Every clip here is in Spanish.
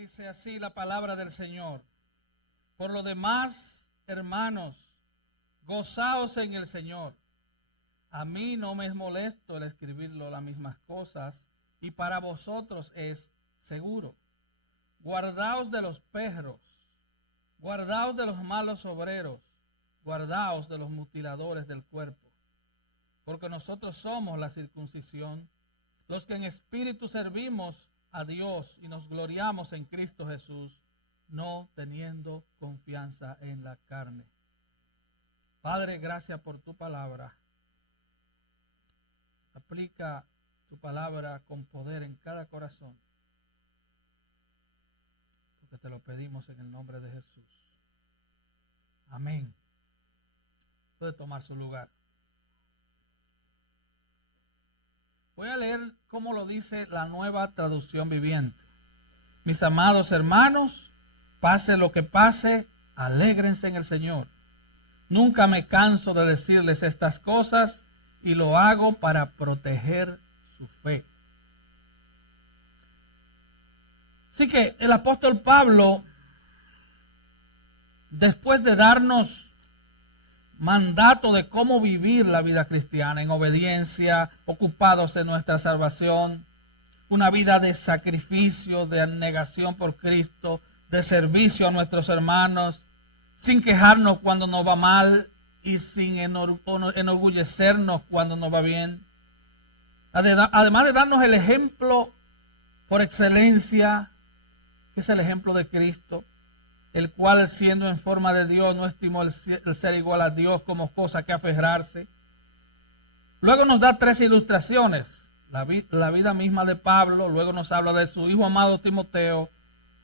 Dice así la palabra del Señor. Por lo demás, hermanos, gozaos en el Señor. A mí no me es molesto el escribirlo las mismas cosas, y para vosotros es seguro. Guardaos de los perros, guardaos de los malos obreros, guardaos de los mutiladores del cuerpo, porque nosotros somos la circuncisión, los que en espíritu servimos a Dios y nos gloriamos en Cristo Jesús, no teniendo confianza en la carne. Padre, gracias por tu palabra. Aplica tu palabra con poder en cada corazón, porque te lo pedimos en el nombre de Jesús. Amén. Puede tomar su lugar. Voy a leer cómo lo dice la Nueva Traducción Viviente. Mis amados hermanos, pase lo que pase, alégrense en el Señor. Nunca me canso de decirles estas cosas y lo hago para proteger su fe. Así que el apóstol Pablo, después de darnos mandato de cómo vivir la vida cristiana en obediencia, ocupados en nuestra salvación, una vida de sacrificio, de abnegación por Cristo, de servicio a nuestros hermanos, sin quejarnos cuando nos va mal y sin enorgullecernos cuando nos va bien. Además de darnos el ejemplo por excelencia, que es el ejemplo de Cristo, el cual siendo en forma de Dios no estimó el ser igual a Dios como cosa que aferrarse. Luego nos da tres ilustraciones, la vida misma de Pablo, luego nos habla de su hijo amado Timoteo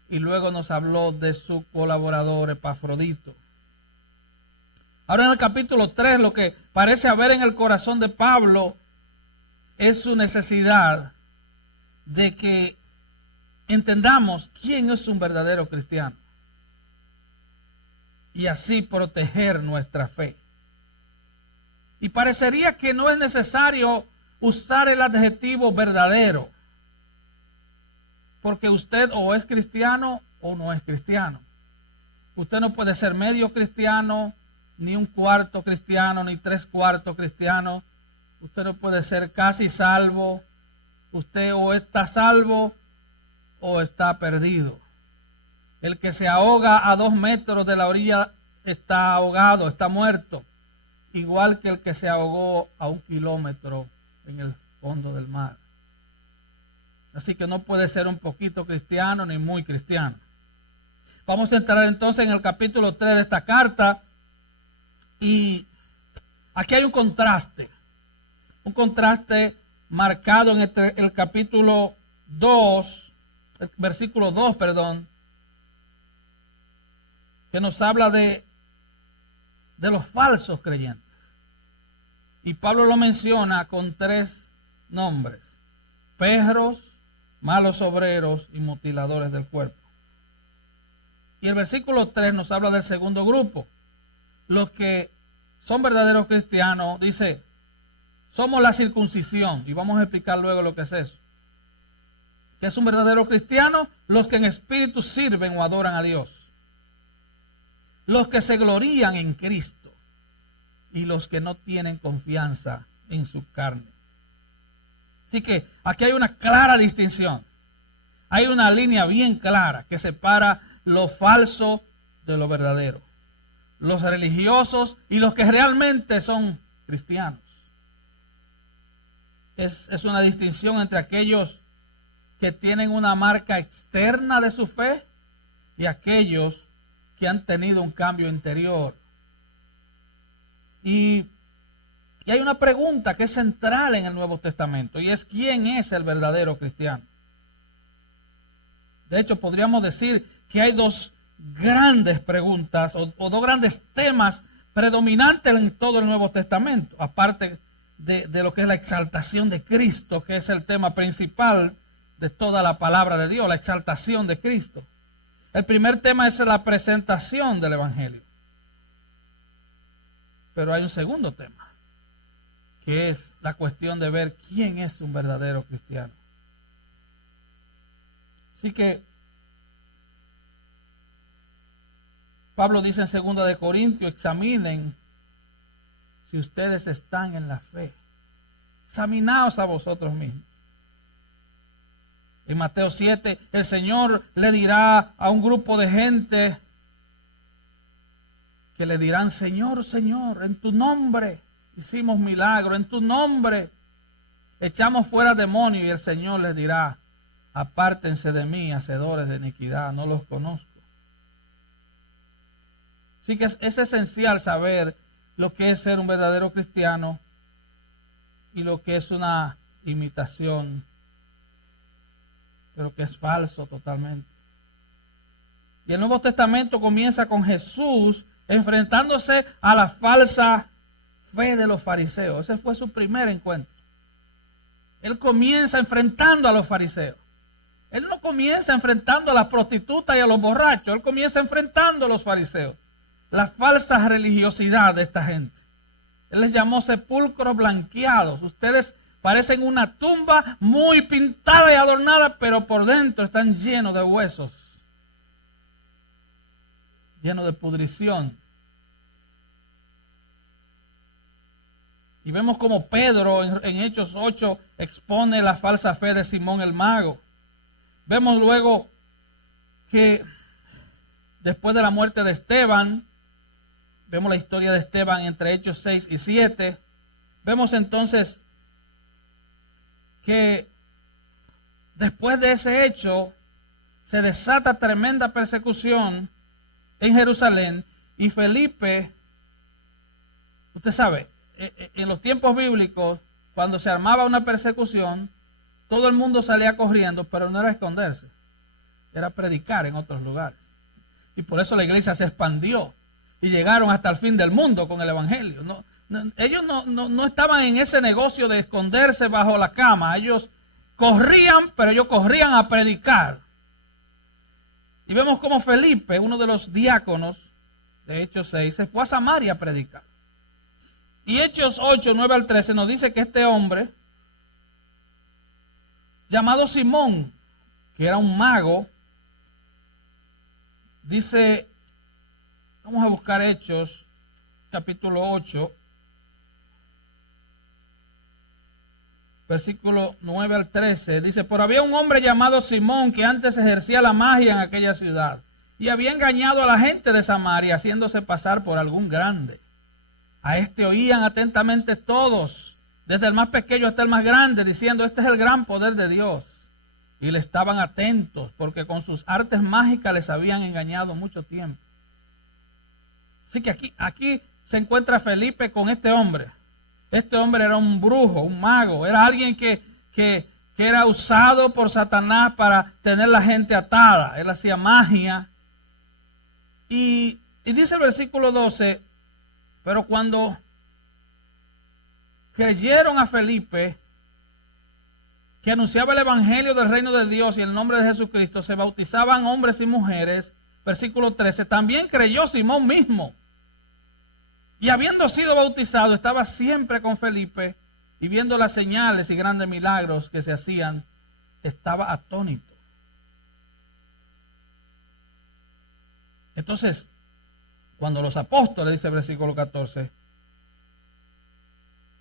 y luego nos habló de su colaborador Epafrodito. Ahora en el capítulo 3 lo que parece haber en el corazón de Pablo es su necesidad de que entendamos quién es un verdadero cristiano y así proteger nuestra fe. Y parecería que no es necesario usar el adjetivo verdadero, porque usted o es cristiano o no es cristiano. Usted no puede ser medio cristiano, ni un cuarto cristiano, ni tres cuartos cristianos. Usted no puede ser casi salvo. Usted o está salvo o está perdido. El que se ahoga a 2 metros de la orilla está ahogado, está muerto. Igual que el que se ahogó a 1 kilómetro en el fondo del mar. Así que no puede ser un poquito cristiano ni muy cristiano. Vamos a entrar entonces en el capítulo 3 de esta carta. Y aquí hay un contraste marcado en el capítulo 2, el versículo 2, que nos habla de los falsos creyentes. Y Pablo lo menciona con 3 nombres: perros, malos obreros y mutiladores del cuerpo. Y el versículo 3 nos habla del segundo grupo. Los que son verdaderos cristianos, dice, somos la circuncisión. Y vamos a explicar luego lo que es eso. ¿Qué es un verdadero cristiano? Los que en espíritu sirven o adoran a Dios. Los que se glorían en Cristo. Y los que no tienen confianza en su carne. Así que aquí hay una clara distinción. Hay una línea bien clara que separa lo falso de lo verdadero. Los religiosos y los que realmente son cristianos. Es una distinción entre aquellos que tienen una marca externa de su fe y aquellos que han tenido un cambio interior. Y hay una pregunta que es central en el Nuevo Testamento y es: ¿quién es el verdadero cristiano? De hecho, podríamos decir que hay 2 grandes preguntas o 2 grandes temas predominantes en todo el Nuevo Testamento, aparte de lo que es la exaltación de Cristo, que es el tema principal de toda la palabra de Dios, la exaltación de Cristo. El primer tema es la presentación del Evangelio. Pero hay un segundo tema, que es la cuestión de ver quién es un verdadero cristiano. Así que Pablo dice en 2 de Corintios, examinen si ustedes están en la fe. Examinaos a vosotros mismos. En Mateo 7, el Señor le dirá a un grupo de gente que le dirán: Señor, Señor, en tu nombre hicimos milagros, en tu nombre echamos fuera demonios. Y el Señor les dirá: apártense de mí, hacedores de iniquidad, no los conozco. Así que es esencial saber lo que es ser un verdadero cristiano y lo que es una imitación, pero que es falso totalmente. Y el Nuevo Testamento comienza con Jesús enfrentándose a la falsa fe de los fariseos. Ese fue su primer encuentro. Él comienza enfrentando a los fariseos. Él no comienza enfrentando a las prostitutas y a los borrachos. Él comienza enfrentando a los fariseos. La falsa religiosidad de esta gente. Él les llamó sepulcros blanqueados. Ustedes parecen una tumba muy pintada y adornada, pero por dentro están llenos de huesos, llenos de pudrición. Y vemos como Pedro en Hechos 8 expone la falsa fe de Simón el mago. Vemos luego que después de la muerte de Esteban, vemos la historia de Esteban entre Hechos 6 y 7. Vemos entonces que después de ese hecho se desata tremenda persecución en Jerusalén. Y Felipe, usted sabe, en los tiempos bíblicos, cuando se armaba una persecución, todo el mundo salía corriendo, pero no era esconderse, era predicar en otros lugares. Y por eso la iglesia se expandió y llegaron hasta el fin del mundo con el evangelio. Ellos no estaban en ese negocio de esconderse bajo la cama. Ellos corrían, pero ellos corrían a predicar. Y vemos como Felipe, uno de los diáconos de Hechos 6, se fue a Samaria a predicar. Y Hechos 8, 9 al 13 nos dice que este hombre, llamado Simón, que era un mago, dice, vamos a buscar Hechos, capítulo 8, versículo 9 al 13, dice: por había un hombre llamado Simón que antes ejercía la magia en aquella ciudad y había engañado a la gente de Samaria haciéndose pasar por algún grande. A este oían atentamente todos, desde el más pequeño hasta el más grande, diciendo: este es el gran poder de Dios. Y le estaban atentos, porque con sus artes mágicas les habían engañado mucho tiempo. Así que aquí se encuentra Felipe con este hombre. Este hombre era un brujo, un mago, era alguien que era usado por Satanás para tener la gente atada. Él hacía magia. Y dice el versículo 12, pero cuando creyeron a Felipe, que anunciaba el evangelio del reino de Dios y el nombre de Jesucristo, se bautizaban hombres y mujeres. Versículo 13, también creyó Simón mismo. Y habiendo sido bautizado, estaba siempre con Felipe, y viendo las señales y grandes milagros que se hacían, estaba atónito. Entonces, cuando los apóstoles, dice el versículo 14,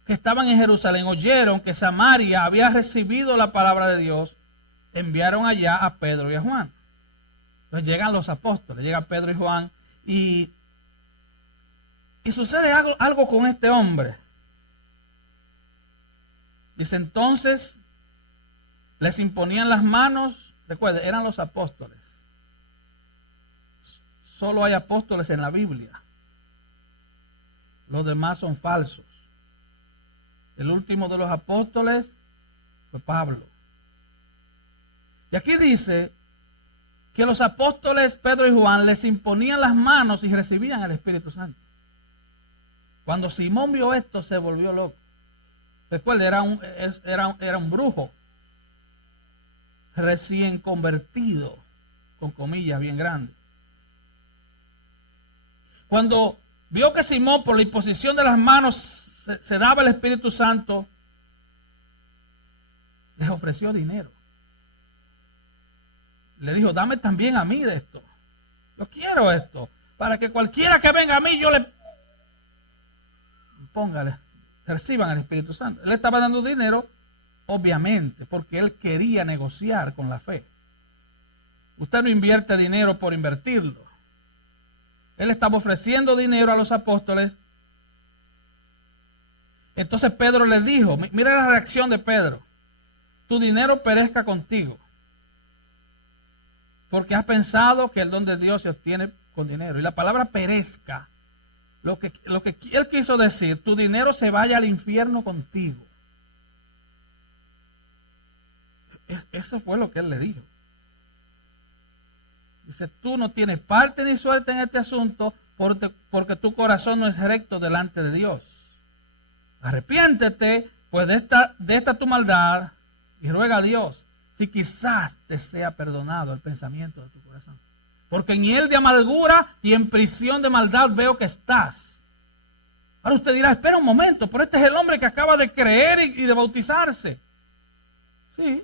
que estaban en Jerusalén, oyeron que Samaria había recibido la palabra de Dios, enviaron allá a Pedro y a Juan. Entonces llegan los apóstoles, llegan Pedro y Juan, y sucede algo con este hombre. Dice: entonces les imponían las manos. Recuerden, eran los apóstoles. Solo hay apóstoles en la Biblia. Los demás son falsos. El último de los apóstoles fue Pablo. Y aquí dice que los apóstoles Pedro y Juan les imponían las manos y recibían el Espíritu Santo. Cuando Simón vio esto, se volvió loco. Recuerde, era un brujo recién convertido, con comillas bien grandes. Cuando vio que Simón, por la imposición de las manos, se daba el Espíritu Santo, les ofreció dinero. Le dijo: dame también a mí de esto. Yo quiero esto. para que cualquiera que venga a mí, yo le póngale, reciban el Espíritu Santo. Él estaba dando dinero, obviamente, porque él quería negociar con la fe. Usted no invierte dinero por invertirlo. Él estaba ofreciendo dinero a los apóstoles. Entonces Pedro les dijo, mira la reacción de Pedro: tu dinero perezca contigo, porque has pensado que el don de Dios se obtiene con dinero. Y la palabra perezca, lo que él quiso decir, tu dinero se vaya al infierno contigo. Eso fue lo que él le dijo. Dice, tú no tienes parte ni suerte en este asunto porque tu corazón no es recto delante de Dios. Arrepiéntete pues de esta tu maldad y ruega a Dios si quizás te sea perdonado el pensamiento de tu corazón. Porque en hiel de amargura y en prisión de maldad veo que estás. Ahora usted dirá, espera un momento, pero este es el hombre que acaba de creer y de bautizarse. Sí.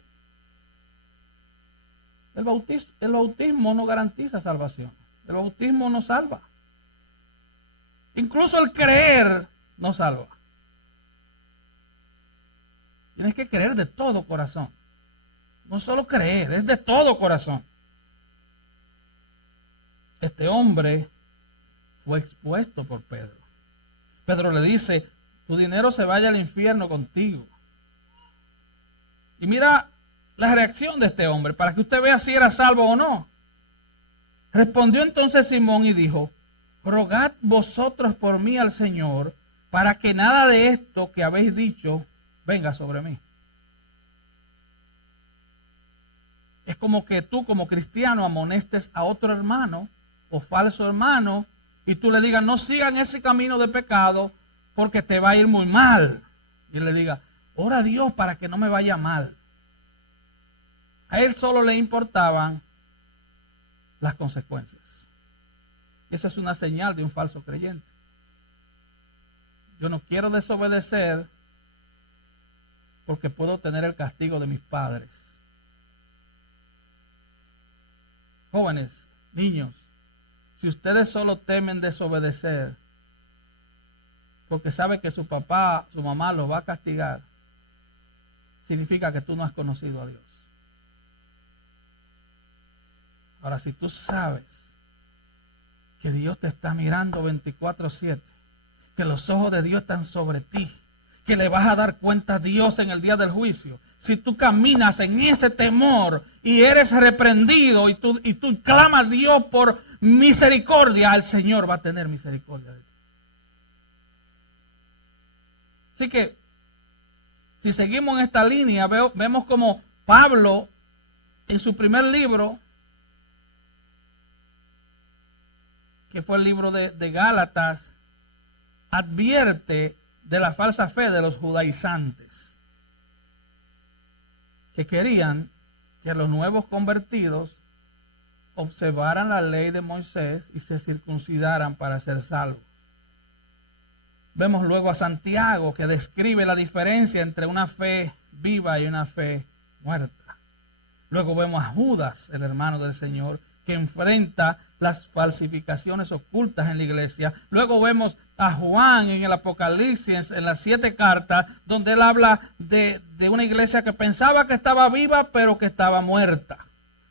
El bautismo no garantiza salvación. El bautismo no salva. Incluso el creer no salva. Tienes que creer de todo corazón. No solo creer, es de todo corazón. Este hombre fue expuesto por Pedro. Pedro le dice, tu dinero se vaya al infierno contigo. Y mira la reacción de este hombre, para que usted vea si era salvo o no. Respondió entonces Simón y dijo, rogad vosotros por mí al Señor, para que nada de esto que habéis dicho venga sobre mí. Es como que tú como cristiano amonestes a otro hermano o falso hermano y tú le digas, no sigan ese camino de pecado porque te va a ir muy mal. Y él le diga, ora a Dios para que no me vaya mal. A él solo le importaban las consecuencias. Esa es una señal de un falso creyente. Yo no quiero desobedecer porque puedo tener el castigo de mis padres. Jóvenes, niños, si ustedes solo temen desobedecer porque saben que su papá, su mamá los va a castigar, significa que tú no has conocido a Dios. Ahora, si tú sabes que Dios te está mirando 24/7, que los ojos de Dios están sobre ti, que le vas a dar cuenta a Dios en el día del juicio, si tú caminas en ese temor y eres reprendido y tú clamas a Dios por misericordia, el Señor va a tener misericordia de ti. Así que, si seguimos en esta línea, vemos como Pablo, en su primer libro, que fue el libro de Gálatas, advierte de la falsa fe de los judaizantes, que querían que los nuevos convertidos observaran la ley de Moisés y se circuncidaran para ser salvos. Vemos luego a Santiago, que describe la diferencia entre una fe viva y una fe muerta. Luego vemos a Judas, el hermano del Señor, que enfrenta las falsificaciones ocultas en la iglesia. Luego vemos a Juan en el Apocalipsis, en las 7 cartas, donde él habla de una iglesia que pensaba que estaba viva, pero que estaba muerta.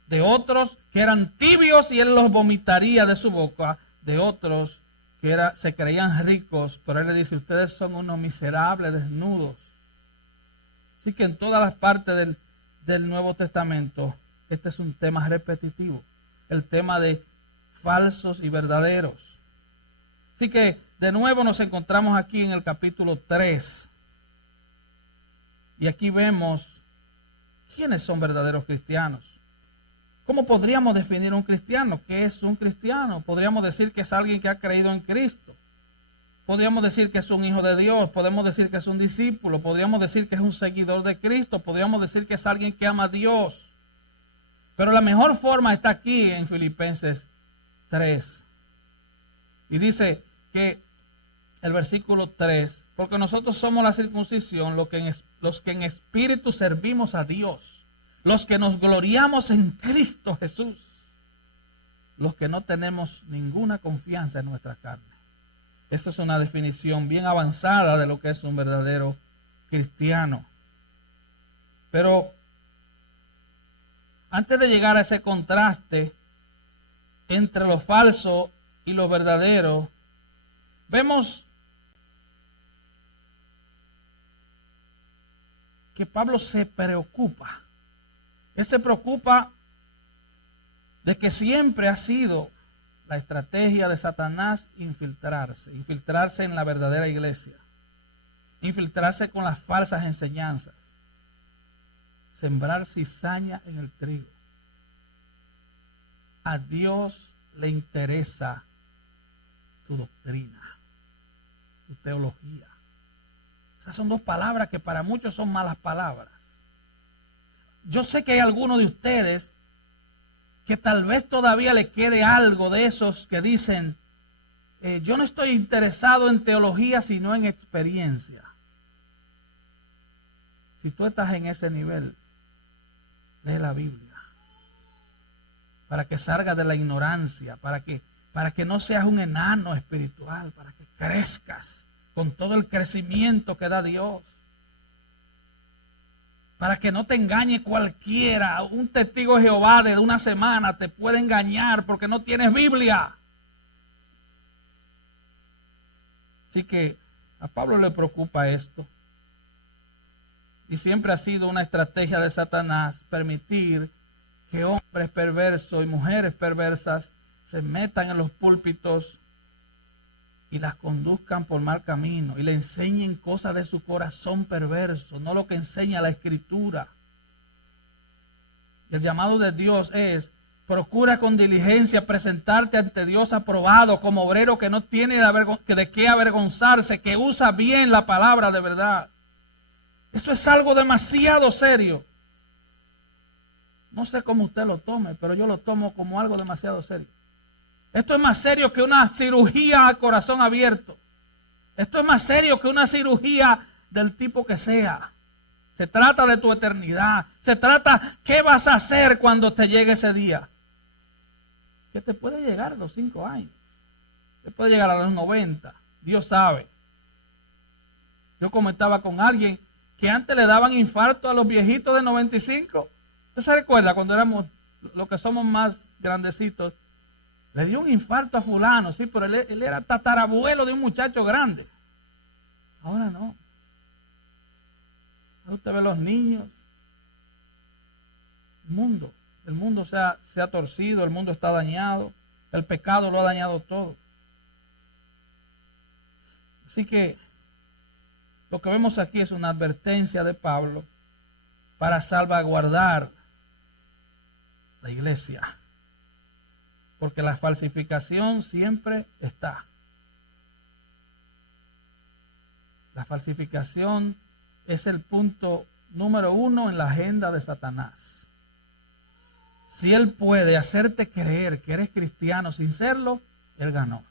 De otros que eran tibios y él los vomitaría de su boca. De otros que se creían ricos, pero él le dice, ustedes son unos miserables desnudos. Así que en todas las partes del Nuevo Testamento, este es un tema repetitivo. El tema de falsos y verdaderos. Así que de nuevo nos encontramos aquí en el capítulo 3. Y aquí vemos quiénes son verdaderos cristianos. ¿Cómo podríamos definir un cristiano? ¿Qué es un cristiano? Podríamos decir que es alguien que ha creído en Cristo. Podríamos decir que es un hijo de Dios. Podemos decir que es un discípulo. Podríamos decir que es un seguidor de Cristo. Podríamos decir que es alguien que ama a Dios. Pero la mejor forma está aquí en Filipenses 3. Y dice que el versículo 3, porque nosotros somos la circuncisión, los que en espíritu servimos a Dios, los que nos gloriamos en Cristo Jesús. los que no tenemos ninguna confianza en nuestra carne. Esta es una definición bien avanzada de lo que es un verdadero cristiano. Pero antes de llegar a ese contraste entre lo falso y lo verdadero, vemos que Pablo se preocupa. Él se preocupa de que siempre ha sido la estrategia de Satanás infiltrarse en la verdadera iglesia, infiltrarse con las falsas enseñanzas, sembrar cizaña en el trigo. A Dios le interesa tu doctrina, tu teología. Esas son dos palabras que para muchos son malas palabras. Yo sé que hay algunos de ustedes que tal vez todavía le quede algo de esos que dicen, yo no estoy interesado en teología sino en experiencia. Si tú estás en ese nivel, lee la Biblia para que salgas de la ignorancia, para que no seas un enano espiritual, para que crezcas con todo el crecimiento que da Dios, para que no te engañe cualquiera. Un testigo de Jehová de una semana te puede engañar porque no tienes Biblia. Así que a Pablo le preocupa esto. Y siempre ha sido una estrategia de Satanás permitir que hombres perversos y mujeres perversas se metan en los púlpitos y las conduzcan por mal camino y le enseñen cosas de su corazón perverso, no lo que enseña la Escritura. El llamado de Dios es: procura con diligencia presentarte ante Dios aprobado como obrero que no tiene de qué avergonzarse, que usa bien la palabra de verdad. Eso es algo demasiado serio. No sé cómo usted lo tome, pero yo lo tomo como algo demasiado serio. Esto es más serio que una cirugía a corazón abierto. Esto es más serio que una cirugía del tipo que sea. Se trata de tu eternidad. Se trata qué vas a hacer cuando te llegue ese día. Que te puede llegar a los 5 años. Te puede llegar a los 90. Dios sabe. Yo comentaba con alguien que antes le daban infarto a los viejitos de 95. ¿Usted se recuerda cuando éramos los que somos más grandecitos? Le dio un infarto a fulano, sí, pero él era tatarabuelo de un muchacho grande. Ahora no. Ahora usted ve los niños. El mundo se ha torcido, el mundo está dañado. El pecado lo ha dañado todo. Así que lo que vemos aquí es una advertencia de Pablo para salvaguardar la iglesia. Porque la falsificación siempre está. La falsificación es el punto número 1 en la agenda de Satanás. Si él puede hacerte creer que eres cristiano sin serlo, él ganó.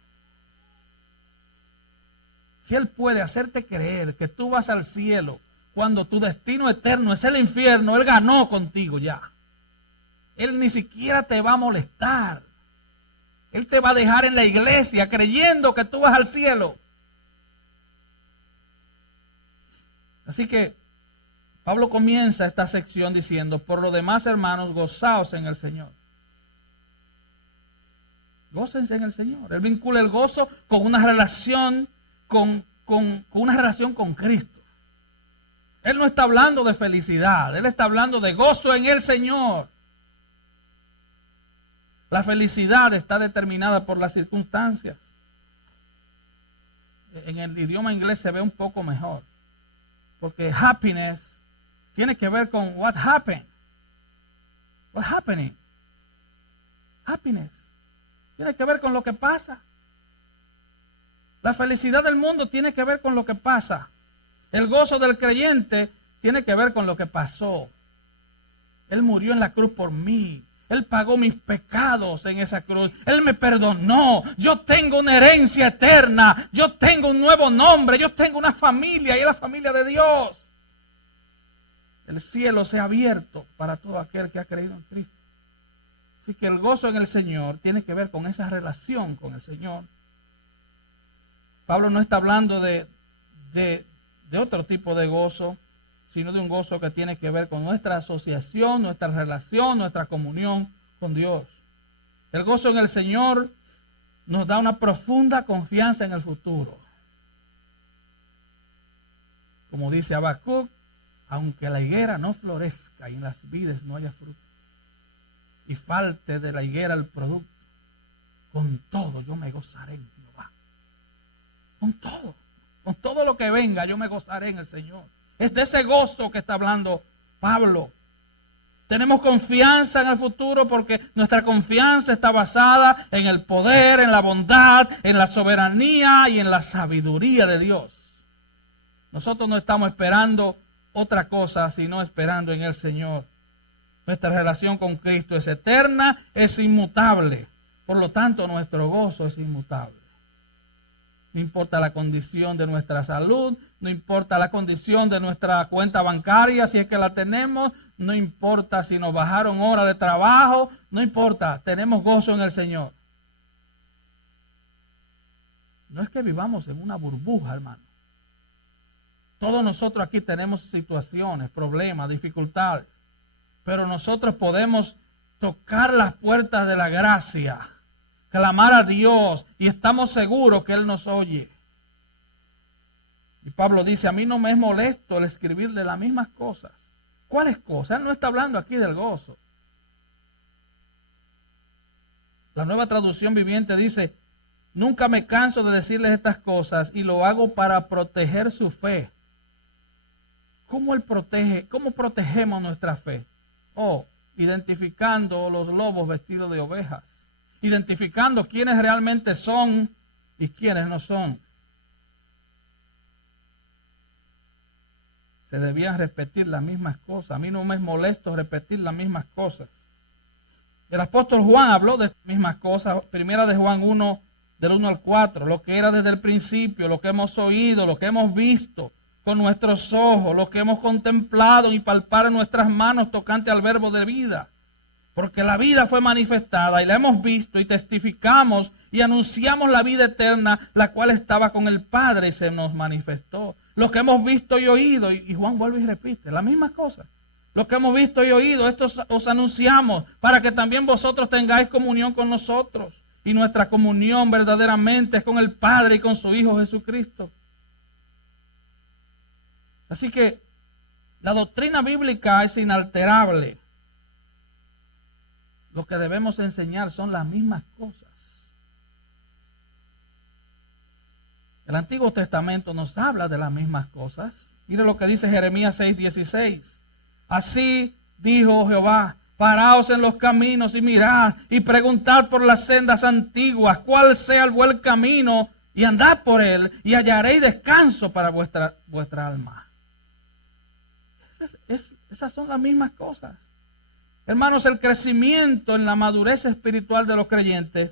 Si él puede hacerte creer que tú vas al cielo cuando tu destino eterno es el infierno, él ganó contigo ya. Él ni siquiera te va a molestar. Él te va a dejar en la iglesia creyendo que tú vas al cielo. Así que Pablo comienza esta sección diciendo: por lo demás, hermanos, gozaos en el Señor. Gócense en el Señor. Él vincula el gozo con una relación con Cristo. Él no está hablando de felicidad, él está hablando de gozo en el Señor. La felicidad está determinada por las circunstancias. En el idioma inglés se ve un poco mejor, porque happiness tiene que ver con what happened. What's happening? Happiness tiene que ver con lo que pasa. La felicidad del mundo tiene que ver con lo que pasa. El gozo del creyente tiene que ver con lo que pasó. Él murió en la cruz por mí. Él pagó mis pecados en esa cruz. Él me perdonó. Yo tengo una herencia eterna. Yo tengo un nuevo nombre. Yo tengo una familia y es la familia de Dios. El cielo se ha abierto para todo aquel que ha creído en Cristo. Así que el gozo en el Señor tiene que ver con esa relación con el Señor. Pablo no está hablando de otro tipo de gozo, sino de un gozo que tiene que ver con nuestra asociación, nuestra relación, nuestra comunión con Dios. El gozo en el Señor nos da una profunda confianza en el futuro. Como dice Habacuc, aunque la higuera no florezca y en las vides no haya fruto, y falte de la higuera el producto, con todo yo me gozaré en Jehová. Con todo lo que venga yo me gozaré en el Señor. Es de ese gozo que está hablando Pablo. Tenemos confianza en el futuro porque nuestra confianza está basada en el poder, en la bondad, en la soberanía y en la sabiduría de Dios. Nosotros no estamos esperando otra cosa, sino esperando en el Señor. Nuestra relación con Cristo es eterna, es inmutable. Por lo tanto, nuestro gozo es inmutable. No importa la condición de nuestra salud, no importa la condición de nuestra cuenta bancaria, si es que la tenemos, no importa si nos bajaron horas de trabajo, no importa, tenemos gozo en el Señor. No es que vivamos en una burbuja, hermano. Todos nosotros aquí tenemos situaciones, problemas, dificultades, pero nosotros podemos tocar las puertas de la gracia, clamar a Dios y estamos seguros que Él nos oye. Y Pablo dice, a mí no me es molesto el escribir de las mismas cosas. ¿Cuáles cosas? Él no está hablando aquí del gozo. La Nueva Traducción Viviente dice, nunca me canso de decirles estas cosas y lo hago para proteger su fe. ¿Cómo Él protege? ¿Cómo protegemos nuestra fe? Identificando los lobos vestidos de ovejas. Identificando quiénes realmente son y quiénes no son. Se debían repetir las mismas cosas. A mí no me es molesto repetir las mismas cosas. El apóstol Juan habló de estas mismas cosas. Primera de Juan 1, del 1 al 4. Lo que era desde el principio, lo que hemos oído, lo que hemos visto con nuestros ojos, lo que hemos contemplado y palpar en nuestras manos tocante al verbo de vida. Porque la vida fue manifestada y la hemos visto y testificamos y anunciamos la vida eterna, la cual estaba con el Padre y se nos manifestó. Lo que hemos visto y oído, y Juan vuelve y repite, la misma cosa. Lo que hemos visto y oído, esto os anunciamos para que también vosotros tengáis comunión con nosotros. Y nuestra comunión verdaderamente es con el Padre y con su Hijo Jesucristo. Así que la doctrina bíblica es inalterable. Lo que debemos enseñar son las mismas cosas. El Antiguo Testamento nos habla de las mismas cosas. Mire lo que dice Jeremías 6:16. Así dijo Jehová, paraos en los caminos y mirad y preguntad por las sendas antiguas, cuál sea el buen camino y andad por él y hallaréis descanso para vuestra alma. Esas son las mismas cosas. Hermanos, el crecimiento en la madurez espiritual de los creyentes,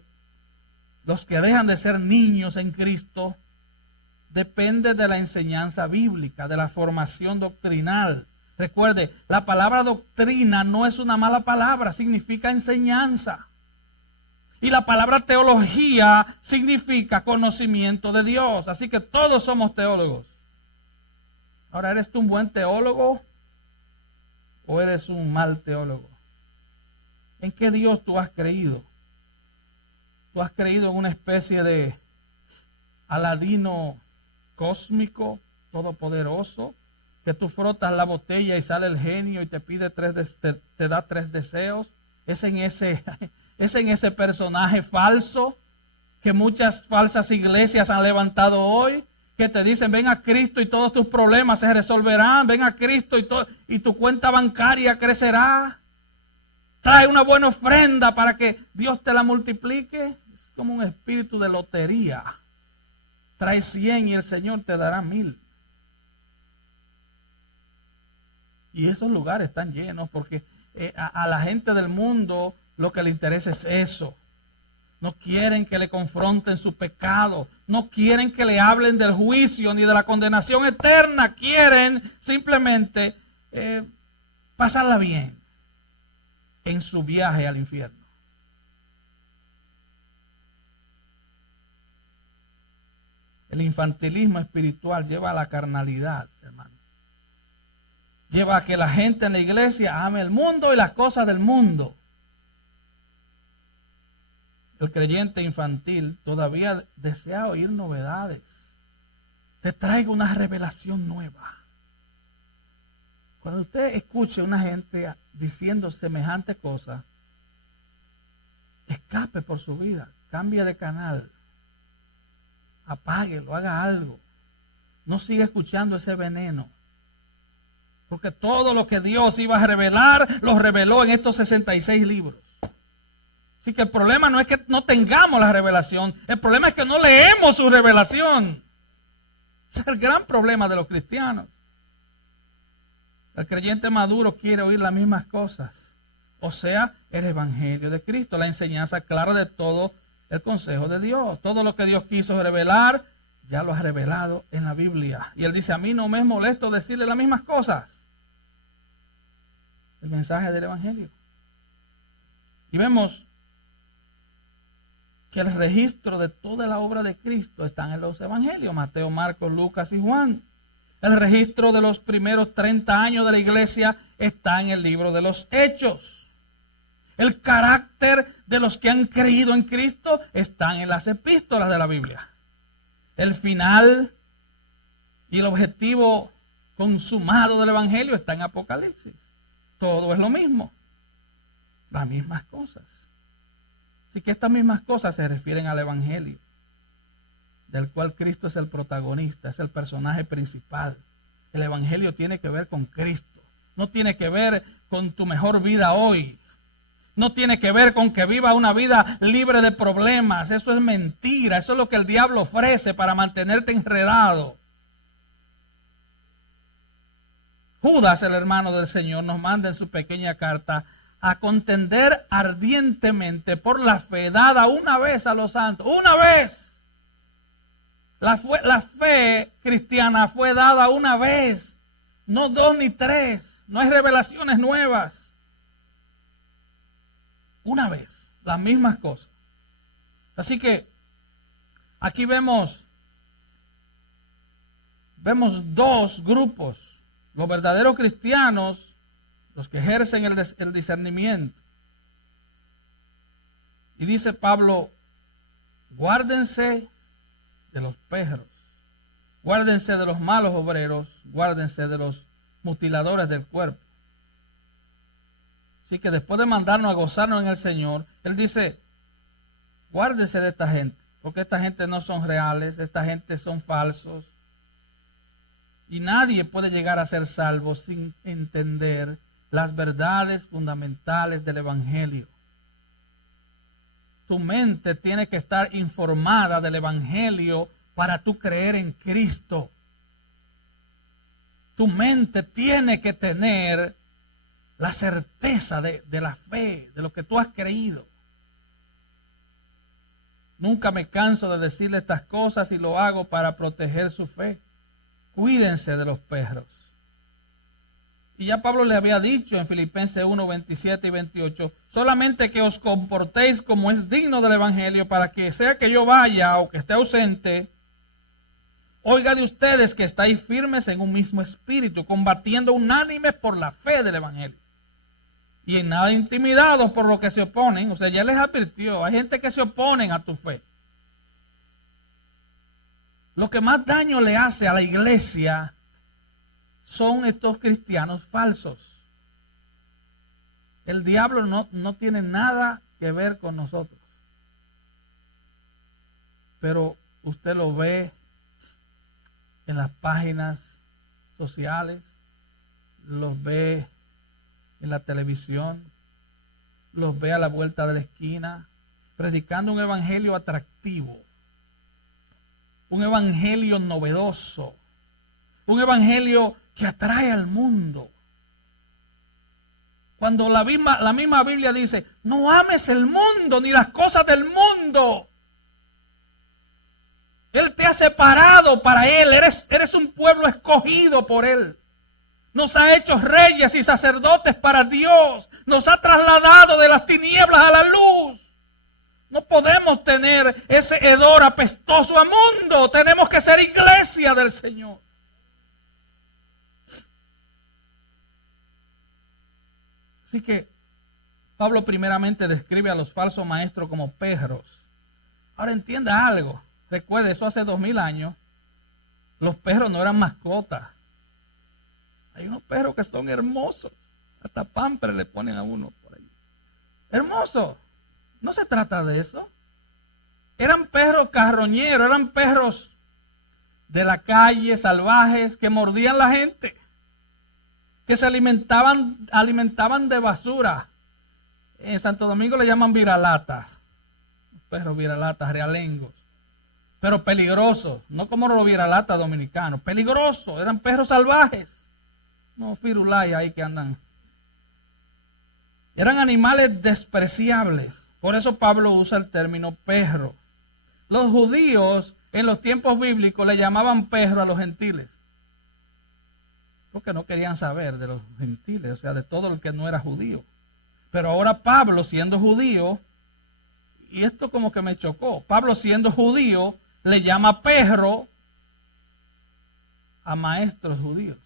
los que dejan de ser niños en Cristo, depende de la enseñanza bíblica, de la formación doctrinal. Recuerde, la palabra doctrina no es una mala palabra, significa enseñanza. Y la palabra teología significa conocimiento de Dios. Así que todos somos teólogos. Ahora, ¿eres tú un buen teólogo o eres un mal teólogo? ¿En qué Dios tú has creído? ¿Tú has creído en una especie de Aladino cósmico, todopoderoso, que tú frotas la botella y sale el genio y te pide te da 3 deseos? ¿Es en ese personaje falso que muchas falsas iglesias han levantado hoy? Que te dicen, ven a Cristo y todos tus problemas se resolverán. Ven a Cristo y tu cuenta bancaria crecerá. Trae una buena ofrenda para que Dios te la multiplique. Es como un espíritu de lotería. Trae 100 y el Señor te dará 1000. Y esos lugares están llenos porque a la gente del mundo lo que le interesa es eso. No quieren que le confronten su pecado. No quieren que le hablen del juicio ni de la condenación eterna. Quieren simplemente pasarla bien en su viaje al infierno. El infantilismo espiritual lleva a la carnalidad, hermano. Lleva a que la gente en la iglesia ame el mundo y las cosas del mundo. El creyente infantil todavía desea oír novedades. Te traigo una revelación nueva. Cuando usted escuche a una gente diciendo semejante cosa, escape por su vida, cambie de canal, apáguelo, haga algo. No siga escuchando ese veneno. Porque todo lo que Dios iba a revelar, lo reveló en estos 66 libros. Así que el problema no es que no tengamos la revelación, el problema es que no leemos su revelación. Ese es el gran problema de los cristianos. El creyente maduro quiere oír las mismas cosas. O sea, el evangelio de Cristo, la enseñanza clara de todo el consejo de Dios. Todo lo que Dios quiso revelar, ya lo ha revelado en la Biblia. Y él dice, a mí no me es molesto decirle las mismas cosas. El mensaje del evangelio. Y vemos que el registro de toda la obra de Cristo está en los evangelios, Mateo, Marcos, Lucas y Juan. El registro de los primeros 30 años de la iglesia está en el libro de los Hechos. El carácter de los que han creído en Cristo están en las epístolas de la Biblia. El final y el objetivo consumado del evangelio está en Apocalipsis. Todo es lo mismo, las mismas cosas. Así que estas mismas cosas se refieren al evangelio, del cual Cristo es el protagonista, es el personaje principal. El evangelio tiene que ver con Cristo, no tiene que ver con tu mejor vida hoy, no tiene que ver con que viva una vida libre de problemas. Eso es mentira, eso es lo que el diablo ofrece para mantenerte enredado. Judas, el hermano del Señor, nos manda en su pequeña carta a contender ardientemente por la fe dada una vez a los santos. Una vez. La fe cristiana fue dada una vez, no 2 ni 3. No hay revelaciones nuevas. Una vez, las mismas cosas. Así que aquí vemos dos grupos. Los verdaderos cristianos, los que ejercen el discernimiento. Y dice Pablo, guárdense de los perros, guárdense de los malos obreros, guárdense de los mutiladores del cuerpo. Así que después de mandarnos a gozarnos en el Señor, Él dice, guárdense de esta gente, porque esta gente no son reales, esta gente son falsos. Y nadie puede llegar a ser salvo sin entender las verdades fundamentales del evangelio. Tu mente tiene que estar informada del evangelio para tú creer en Cristo. Tu mente tiene que tener la certeza de la fe, de lo que tú has creído. Nunca me canso de decirle estas cosas y lo hago para proteger su fe. Cuídense de los perros. Y ya Pablo le había dicho en Filipenses 1, 27 y 28, solamente que os comportéis como es digno del evangelio, para que sea que yo vaya o que esté ausente, oiga de ustedes que estáis firmes en un mismo espíritu, combatiendo unánimes por la fe del evangelio. Y en nada intimidados por lo que se oponen. O sea, ya les advirtió, hay gente que se oponen a tu fe. Lo que más daño le hace a la iglesia son estos cristianos falsos. El diablo no tiene nada que ver con nosotros. Pero usted lo ve en las páginas sociales, los ve en la televisión, los ve a la vuelta de la esquina, predicando un evangelio atractivo. Un evangelio novedoso. Un evangelio que atrae al mundo. Cuando la misma Biblia dice, no ames el mundo ni las cosas del mundo. Él te ha separado para Él. Eres un pueblo escogido por Él. Nos ha hecho reyes y sacerdotes para Dios. Nos ha trasladado de las tinieblas a la luz. No podemos tener ese hedor apestoso a mundo. Tenemos que ser iglesia del Señor. Así que Pablo primeramente describe a los falsos maestros como perros. Ahora entienda algo. Recuerde, eso hace 2000 años. Los perros no eran mascotas. Hay unos perros que son hermosos. Hasta Pampers le ponen a uno por ahí. Hermoso. No se trata de eso. Eran perros carroñeros, eran perros de la calle, salvajes, que mordían la gente, que se alimentaban de basura. En Santo Domingo le llaman viralatas. Perros viralatas, realengos. Pero peligrosos, no como los viralatas dominicanos. Peligrosos, eran perros salvajes. No firulay ahí que andan. Eran animales despreciables. Por eso Pablo usa el término perro. Los judíos en los tiempos bíblicos le llamaban perro a los gentiles. Porque no querían saber de los gentiles, o sea, de todo el que no era judío. Pero ahora Pablo, siendo judío, y esto como que me chocó, Pablo siendo judío le llama perro a maestros judíos,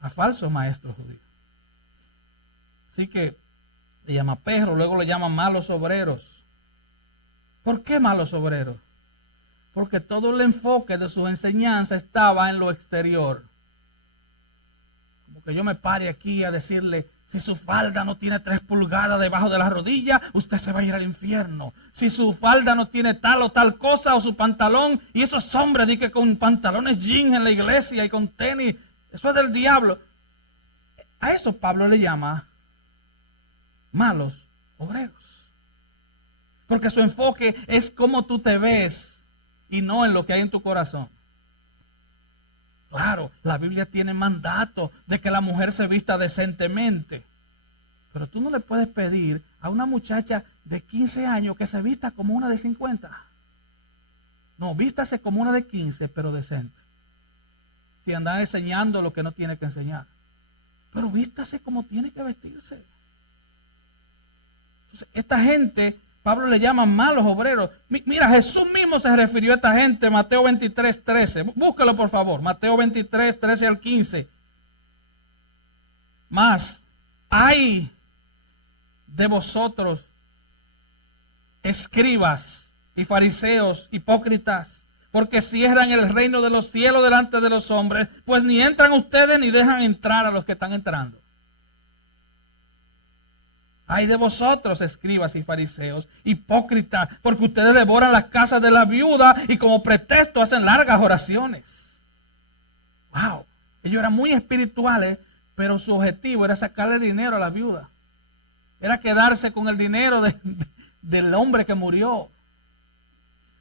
a falsos maestros judíos. Así que le llama perro, luego le llama malos obreros. ¿Por qué malos obreros? Porque todo el enfoque de sus enseñanzas estaba en lo exterior. Como que yo me pare aquí a decirle, si su falda no tiene 3 pulgadas debajo de la rodilla, usted se va a ir al infierno. Si su falda no tiene tal o tal cosa, o su pantalón, y esos hombres di que con pantalones jeans en la iglesia y con tenis, eso es del diablo. A eso Pablo le llama malos obreros. Porque su enfoque es cómo tú te ves y no en lo que hay en tu corazón. Claro, la Biblia tiene mandato de que la mujer se vista decentemente. Pero tú no le puedes pedir a una muchacha de 15 años que se vista como una de 50. No, vístase como una de 15, pero decente. Si andan enseñando lo que no tiene que enseñar. Pero vístase como tiene que vestirse. Entonces, esta gente, Pablo le llama malos obreros. Mira, Jesús mismo se refirió a esta gente, Mateo 23, 13. Búsquelo por favor, Mateo 23, 13 al 15. Más, ay de vosotros, escribas y fariseos, hipócritas, porque cierran el reino de los cielos delante de los hombres, pues ni entran ustedes ni dejan entrar a los que están entrando. Ay de vosotros, escribas y fariseos, hipócritas, porque ustedes devoran las casas de la viuda y como pretexto hacen largas oraciones. Wow, ellos eran muy espirituales, pero su objetivo era sacarle dinero a la viuda. Era quedarse con el dinero del hombre que murió.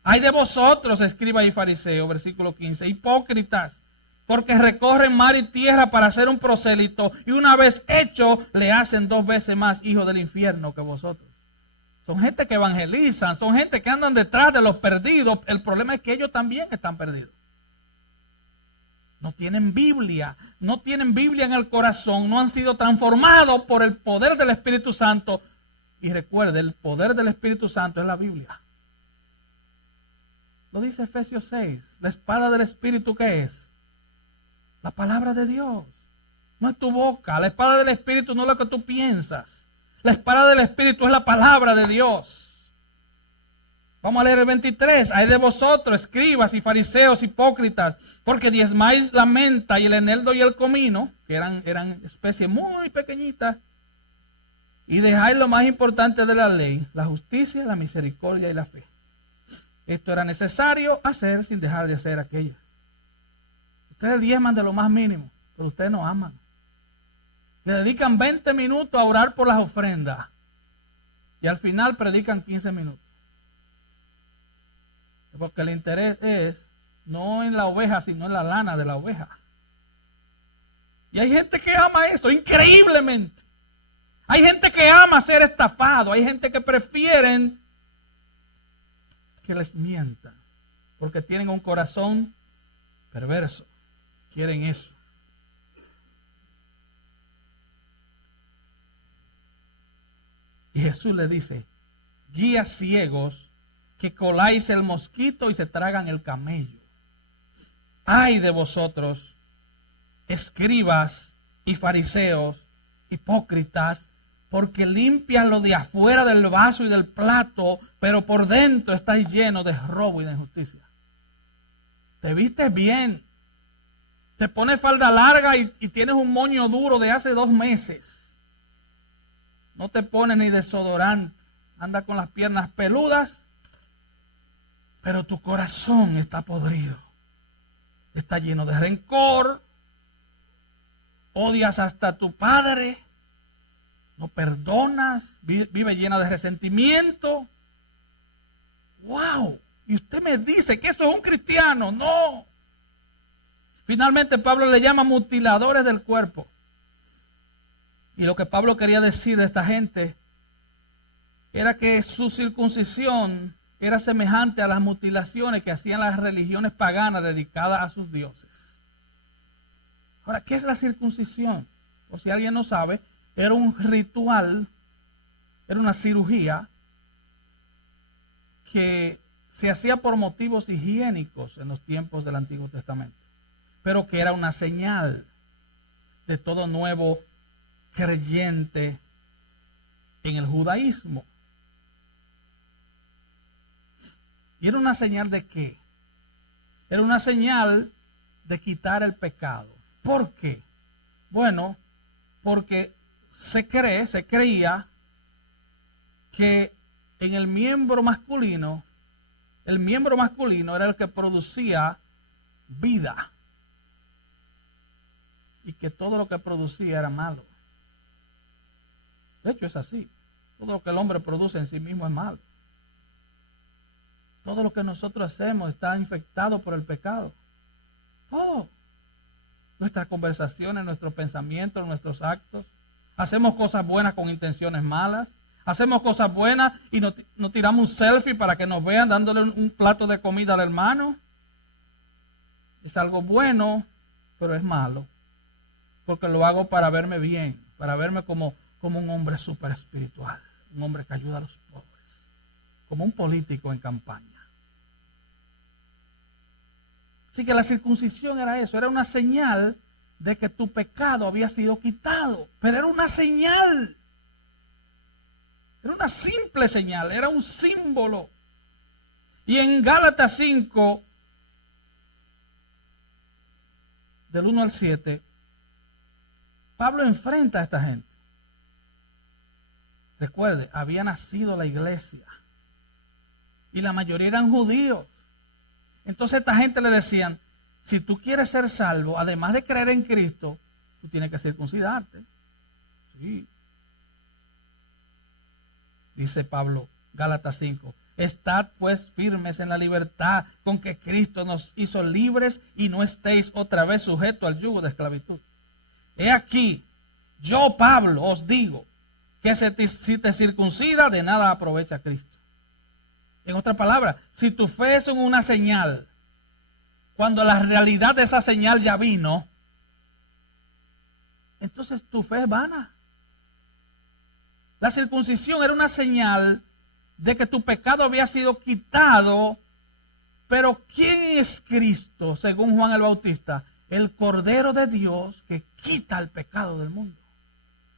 Ay de vosotros, escribas y fariseos, versículo 15, hipócritas, porque recorren mar y tierra para hacer un prosélito, y una vez hecho, le hacen 2 veces más hijos del infierno que vosotros. Son gente que evangelizan, son gente que andan detrás de los perdidos. El problema es que ellos también están perdidos. No tienen Biblia, no tienen Biblia en el corazón, no han sido transformados por el poder del Espíritu Santo. Y recuerde, el poder del Espíritu Santo es la Biblia. Lo dice Efesios 6, la espada del Espíritu, ¿qué es? La palabra de Dios. No es tu boca. La espada del Espíritu no es lo que tú piensas. La espada del Espíritu es la palabra de Dios. Vamos a leer el 23. Hay de vosotros, escribas y fariseos hipócritas, porque diezmáis la menta y el eneldo y el comino, que eran especies muy pequeñitas, y dejáis lo más importante de la ley, la justicia, la misericordia y la fe. Esto era necesario hacer sin dejar de hacer aquello. Ustedes diezman de lo más mínimo, pero ustedes no aman. Le dedican 20 minutos a orar por las ofrendas y al final predican 15 minutos. Porque el interés es no en la oveja, sino en la lana de la oveja. Y hay gente que ama eso increíblemente. Hay gente que ama ser estafado. Hay gente que prefieren que les mientan porque tienen un corazón perverso. Quieren eso. Y Jesús le dice, guías ciegos, que coláis el mosquito y se tragan el camello. Ay de vosotros, escribas y fariseos, hipócritas, porque limpias lo de afuera del vaso y del plato, pero por dentro estáis llenos de robo y de injusticia. Te vistes bien, te pones falda larga y tienes un moño duro de hace 2 meses. No te pones ni desodorante, anda con las piernas peludas, pero tu corazón está podrido. Está lleno de rencor, odias hasta a tu padre, no perdonas, vive llena de resentimiento. ¡Wow! Y usted me dice que eso es un cristiano. No. Finalmente Pablo le llama mutiladores del cuerpo. Y lo que Pablo quería decir de esta gente era que su circuncisión era semejante a las mutilaciones que hacían las religiones paganas dedicadas a sus dioses. Ahora, ¿qué es la circuncisión? O si alguien no sabe, era un ritual, era una cirugía que se hacía por motivos higiénicos en los tiempos del Antiguo Testamento, pero que era una señal de todo nuevo creyente en el judaísmo. ¿Y era una señal de qué? Era una señal de quitar el pecado. ¿Por qué? Bueno, porque se creía que en el miembro masculino era el que producía vida. Y que todo lo que producía era malo. De hecho es así. Todo lo que el hombre produce en sí mismo es malo. Todo lo que nosotros hacemos está infectado por el pecado. Todo. Nuestras conversaciones, nuestros pensamientos, nuestros actos. Hacemos cosas buenas con intenciones malas. Hacemos cosas buenas y nos tiramos un selfie para que nos vean dándole un plato de comida al hermano. Es algo bueno, pero es malo. Porque lo hago para verme bien, para verme como un hombre súper espiritual. Un hombre que ayuda a los pobres. Como un político en campaña. Así que la circuncisión era eso, era una señal de que tu pecado había sido quitado, pero era una señal, era una simple señal, era un símbolo. Y en Gálatas 5, del 1 al 7, Pablo enfrenta a esta gente. Recuerde, había nacido la iglesia y la mayoría eran judíos. Entonces esta gente le decían, si tú quieres ser salvo, además de creer en Cristo, tú tienes que circuncidarte. Sí. Dice Pablo, Gálatas 5, estad pues firmes en la libertad con que Cristo nos hizo libres y no estéis otra vez sujetos al yugo de esclavitud. He aquí, yo Pablo os digo, que si te circuncida, de nada aprovecha Cristo. En otras palabras, si tu fe es una señal, cuando la realidad de esa señal ya vino, entonces tu fe es vana. La circuncisión era una señal de que tu pecado había sido quitado, pero ¿quién es Cristo? Según Juan el Bautista, el Cordero de Dios que quita el pecado del mundo.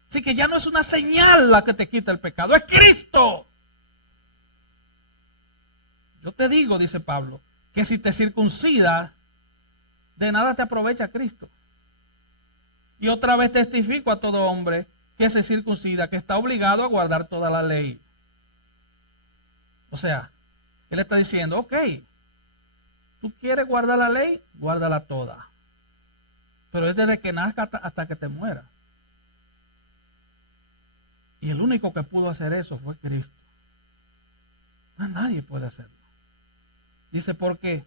Así que ya no es una señal la que te quita el pecado, es Cristo. Yo te digo, dice Pablo, que si te circuncidas, de nada te aprovecha Cristo. Y otra vez testifico a todo hombre que se circuncida, que está obligado a guardar toda la ley. O sea, él está diciendo, ok, tú quieres guardar la ley, guárdala toda. Pero es desde que nazca hasta que te muera. Y el único que pudo hacer eso fue Cristo. Nadie puede hacerlo. Dice, porque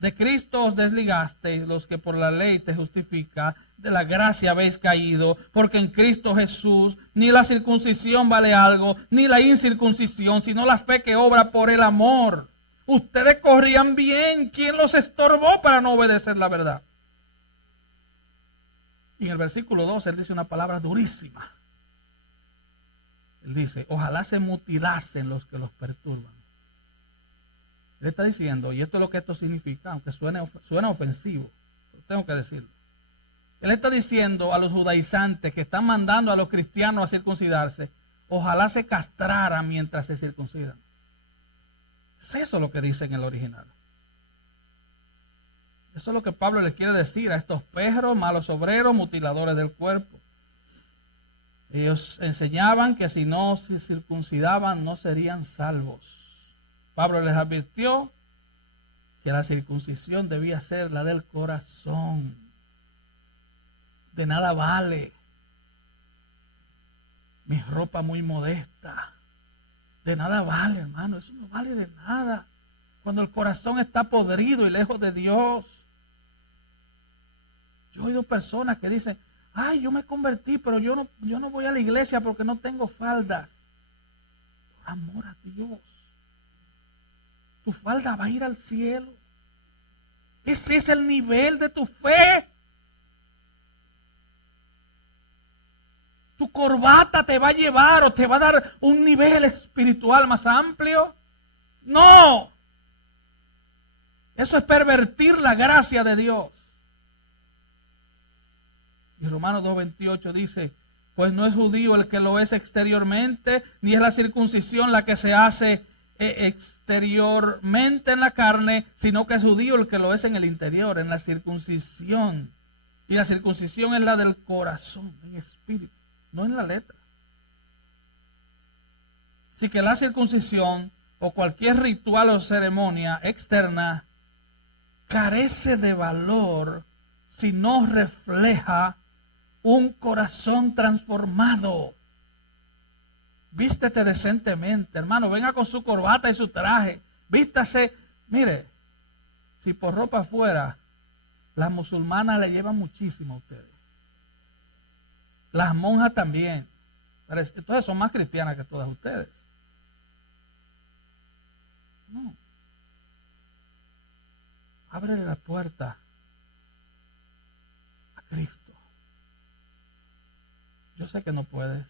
de Cristo os desligasteis los que por la ley te justifica, de la gracia habéis caído, porque en Cristo Jesús ni la circuncisión vale algo, ni la incircuncisión, sino la fe que obra por el amor. Ustedes corrían bien, ¿quién los estorbó para no obedecer la verdad? Y en el versículo 2 él dice una palabra durísima. Él dice, ojalá se mutilasen los que los perturban. Él está diciendo, y esto es lo que esto significa, aunque suena ofensivo, pero tengo que decirlo. Él está diciendo a los judaizantes que están mandando a los cristianos a circuncidarse, ojalá se castraran mientras se circuncidan. Es eso lo que dice en el original. Eso es lo que Pablo les quiere decir a estos perros, malos obreros, mutiladores del cuerpo. Ellos enseñaban que si no se circuncidaban no serían salvos. Pablo les advirtió que la circuncisión debía ser la del corazón. De nada vale mi ropa muy modesta. De nada vale, hermano, eso no vale de nada. Cuando el corazón está podrido y lejos de Dios. Yo he oído personas que dicen, ay, yo me convertí, pero yo no voy a la iglesia porque no tengo faldas. Por amor a Dios. Tu falda va a ir al cielo. Ese es el nivel de tu fe. Tu corbata te va a llevar o te va a dar un nivel espiritual más amplio. No. Eso es pervertir la gracia de Dios. Y Romanos 2:28 dice, pues no es judío el que lo es exteriormente, ni es la circuncisión la que se hace exteriormente en la carne, sino que es judío el que lo es en el interior, en la circuncisión. Y la circuncisión es la del corazón, en espíritu, no en la letra. Así que la circuncisión o cualquier ritual o ceremonia externa carece de valor si no refleja un corazón transformado. Vístete decentemente, hermano. Venga con su corbata y su traje. Vístase. Mire, si por ropa fuera, las musulmanas le llevan muchísimo a ustedes. Las monjas también. Entonces son más cristianas que todas ustedes. No. Ábrele la puerta a Cristo. Yo sé que no puedes.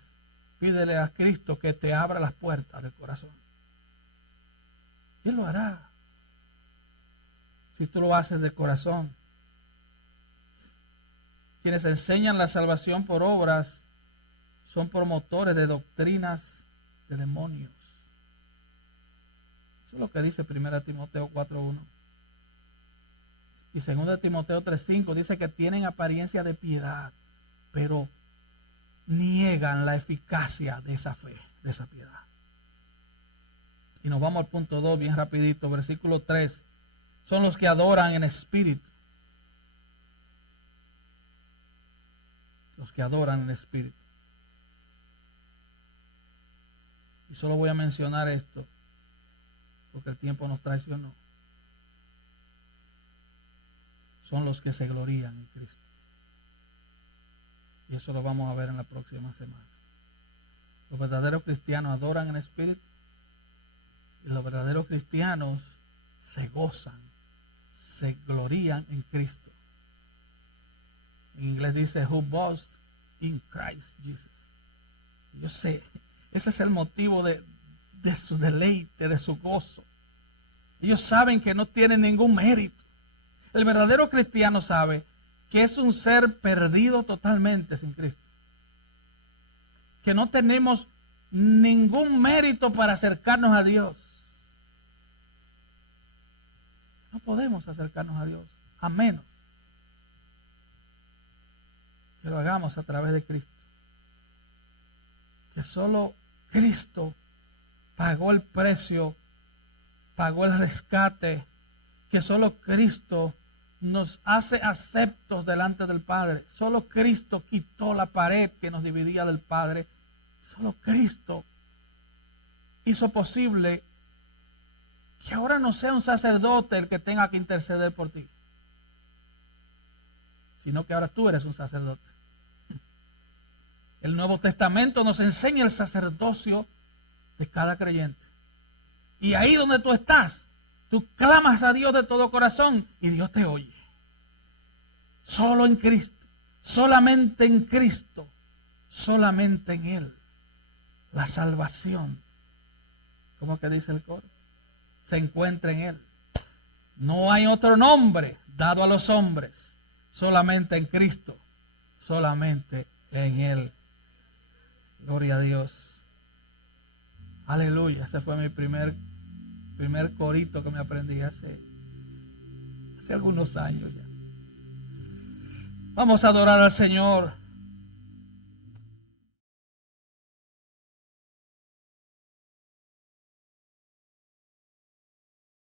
Pídele a Cristo que te abra las puertas del corazón. Y Él lo hará. Si tú lo haces de corazón. Quienes enseñan la salvación por obras son promotores de doctrinas de demonios. Eso es lo que dice 1 Timoteo 4:1. Y 2 Timoteo 3:5 dice que tienen apariencia de piedad, pero niegan la eficacia de esa fe, de esa piedad. Y nos vamos al punto 2 bien rapidito, versículo 3. Son los que adoran en espíritu. Los que adoran en espíritu. Y solo voy a mencionar esto, porque el tiempo nos traicionó. Son los que se glorían en Cristo. Y eso lo vamos a ver en la próxima semana. Los verdaderos cristianos adoran en espíritu. Y los verdaderos cristianos se gozan, se glorían en Cristo. En inglés dice, who boast in Christ Jesus. Yo sé, ese es el motivo de su deleite, de su gozo. Ellos saben que no tienen ningún mérito. El verdadero cristiano sabe que es un ser perdido totalmente sin Cristo. Que no tenemos ningún mérito para acercarnos a Dios. No podemos acercarnos a Dios, a menos que lo hagamos a través de Cristo. Que solo Cristo pagó el precio, pagó el rescate, que solo Cristo nos hace aceptos delante del Padre. Solo Cristo quitó la pared que nos dividía del Padre. Solo Cristo hizo posible que ahora no sea un sacerdote el que tenga que interceder por ti, sino que ahora tú eres un sacerdote. El Nuevo Testamento nos enseña el sacerdocio de cada creyente. Y ahí donde tú estás, tú clamas a Dios de todo corazón y Dios te oye. Solo en Cristo, solamente en Cristo, solamente en Él. La salvación, ¿cómo que dice el coro? Se encuentra en Él. No hay otro nombre dado a los hombres, solamente en Cristo, solamente en Él. Gloria a Dios. Aleluya. Ese fue mi primer corito que me aprendí hace algunos años ya. Vamos a adorar al Señor.